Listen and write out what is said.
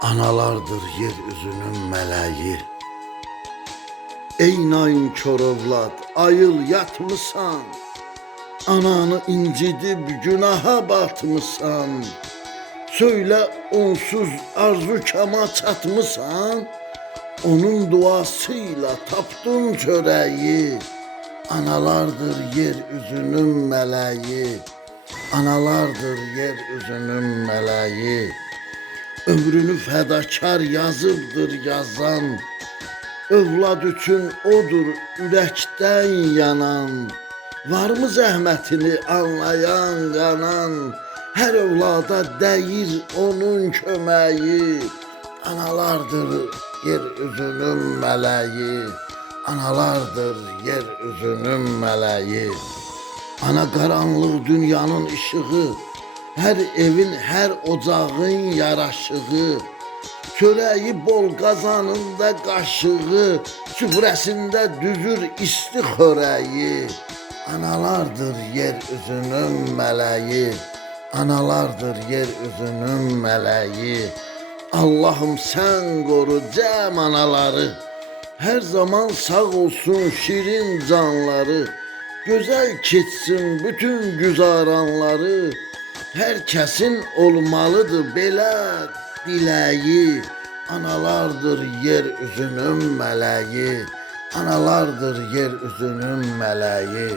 Analardır yeryüzünün meleği. Ey naim kör ovlad, ayıl yatmısan. Ananı incidib günaha batmısan. Söyle onsuz arzu kema çatmısan. Onun duasıyla tapdın çöreği. Analardır yeryüzünün meleği. Analardır yeryüzünün meleği. Ömrünü fədakar yazıbdır yazan. Övlad üçün odur ürəkdən yanan. Varmı zəhmətini anlayan, qanan? Hər övlada dəyir onun köməyi. Analardır yer üzünün mələyi. Analardır yer üzünün mələyi. Ana qaranlıq dünyanın işığı, hər evin, hər ocağın yaraşığı, çörəyi bol qazanında qaşığı, süfrəsində düzür isti xörəyi. Analardır yer üzünün mələyi, analardır yer üzünün mələyi. Allahım sən qoru cəm anaları. Hər zaman sağ olsun şirin canları. Gözəl keçsin bütün güzaranları. Hər kəsin olmalıdır belə diləyi. Analardır yer üzünün mələyi. Analardır yer üzünün mələyi.